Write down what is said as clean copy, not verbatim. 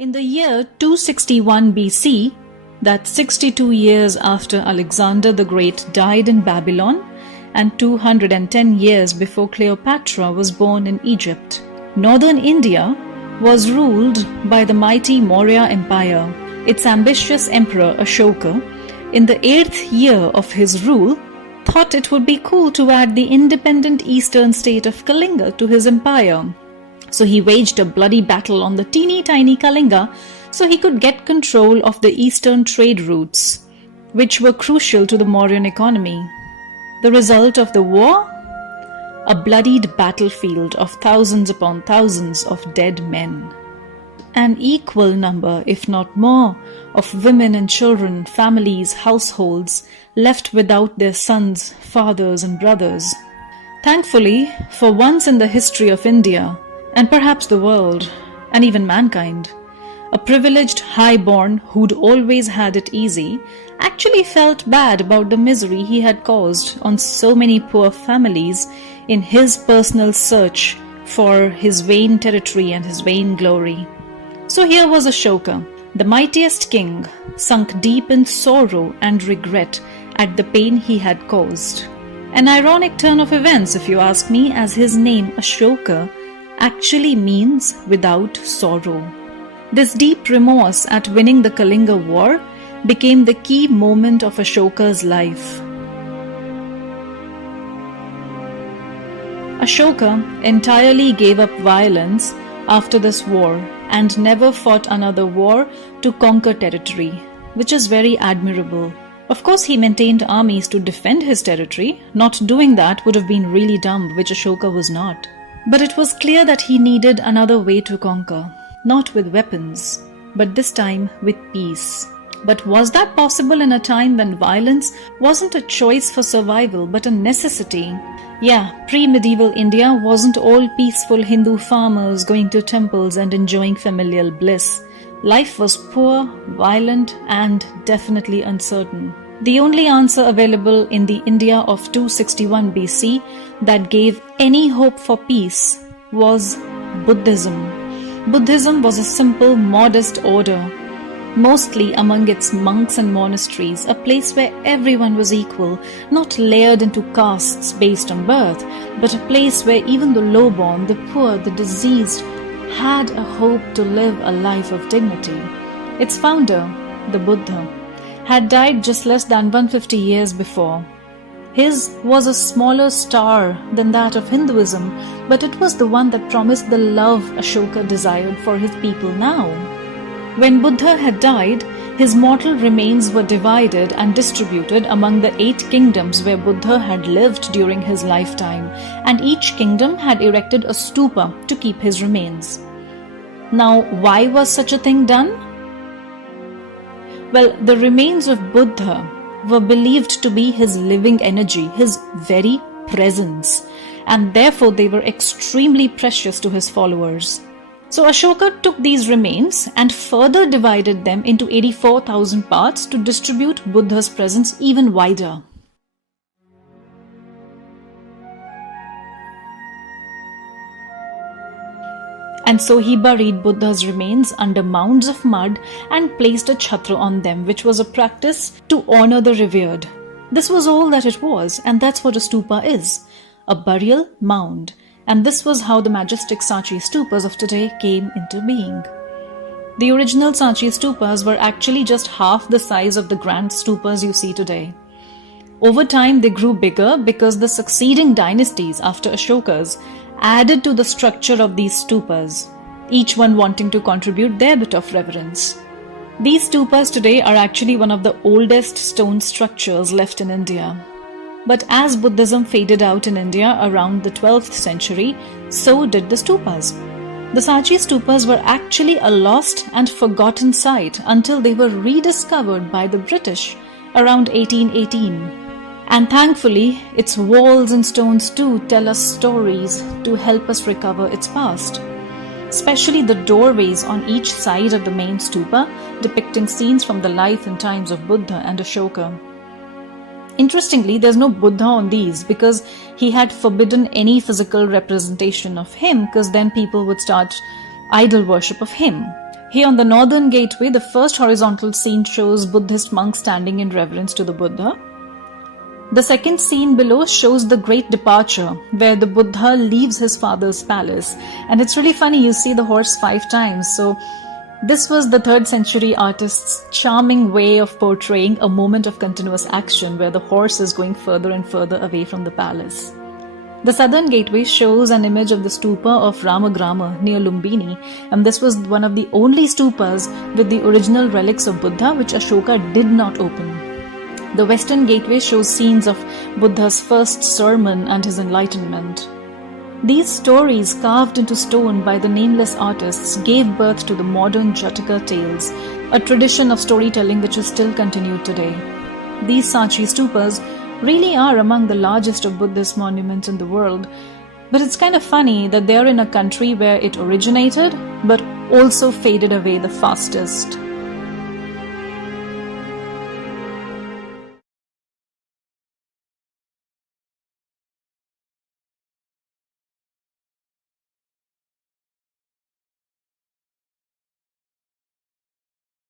In the year 261 BC, that's 62 years after Alexander the Great died in Babylon and 210 years before Cleopatra was born in Egypt, northern India was ruled by the mighty Maurya Empire. Its ambitious emperor Ashoka, in the 8th year of his rule, thought it would be cool to add the independent eastern state of Kalinga to his empire. So he waged a bloody battle on the teeny tiny Kalinga so he could get control of the eastern trade routes, which were crucial to the Mauryan economy. The result of the war? A bloodied battlefield of thousands upon thousands of dead men. An equal number, if not more, of women and children, families, households left without their sons, fathers and brothers. Thankfully, for once in the history of India, and perhaps the world, and even mankind, a privileged highborn who'd always had it easy actually felt bad about the misery he had caused on so many poor families in his personal search for his vain territory and his vain glory. So here was Ashoka, the mightiest king, sunk deep in sorrow and regret at the pain he had caused. An ironic turn of events, if you ask me, as his name Ashoka actually means without sorrow. This deep remorse at winning the Kalinga War became the key moment of Ashoka's life. Ashoka entirely gave up violence after this war and never fought another war to conquer territory, which is very admirable. Of course, he maintained armies to defend his territory. Not doing that would have been really dumb, which Ashoka was not. But it was clear that he needed another way to conquer, not with weapons, but this time with peace. But was that possible in a time when violence wasn't a choice for survival but a necessity? Yeah, pre-medieval India wasn't all peaceful Hindu farmers going to temples and enjoying familial bliss. Life was poor, violent, and definitely uncertain. The only answer available in the India of 261 BC that gave any hope for peace was Buddhism. Buddhism was a simple, modest order, mostly among its monks and monasteries, a place where everyone was equal, not layered into castes based on birth, but a place where even the lowborn, the poor, the diseased had a hope to live a life of dignity. Its founder, the Buddha, had died just less than 150 years before. His was a smaller star than that of Hinduism, but it was the one that promised the love Ashoka desired for his people now. When Buddha had died, his mortal remains were divided and distributed among the 8 kingdoms where Buddha had lived during his lifetime, and each kingdom had erected a stupa to keep his remains. Now, why was such a thing done? Well, the remains of Buddha were believed to be his living energy, his very presence, and therefore they were extremely precious to his followers. So Ashoka took these remains and further divided them into 84,000 parts to distribute Buddha's presence even wider. And so he buried Buddha's remains under mounds of mud and placed a chhatra on them, which was a practice to honor the revered. This was all that it was, and that's what a stupa is, a burial mound. And this was how the majestic Sanchi Stupas of today came into being. The original Sanchi Stupas were actually just half the size of the grand stupas you see today. Over time, they grew bigger because the succeeding dynasties after Ashoka's added to the structure of these stupas, each one wanting to contribute their bit of reverence. These stupas today are actually one of the oldest stone structures left in India. But as Buddhism faded out in India around the 12th century, so did the stupas. The Sanchi Stupas were actually a lost and forgotten site until they were rediscovered by the British around 1818. And thankfully, its walls and stones too tell us stories to help us recover its past. Especially the doorways on each side of the main stupa depicting scenes from the life and times of Buddha and Ashoka. Interestingly, there's no Buddha on these because he had forbidden any physical representation of him, because then people would start idol worship of him. Here on the northern gateway, the first horizontal scene shows Buddhist monks standing in reverence to the Buddha. The second scene below shows the Great Departure, where the Buddha leaves his father's palace. And it's really funny, you see the horse 5 times. So this was the 3rd century artist's charming way of portraying a moment of continuous action where the horse is going further and further away from the palace. The southern gateway shows an image of the stupa of Ramagrama near Lumbini, and this was one of the only stupas with the original relics of Buddha which Ashoka did not open. The western gateway shows scenes of Buddha's first sermon and his enlightenment. These stories, carved into stone by the nameless artists, gave birth to the modern Jataka tales, a tradition of storytelling which is still continued today. These Sanchi Stupas really are among the largest of Buddhist monuments in the world, but it's kind of funny that they are in a country where it originated but also faded away the fastest.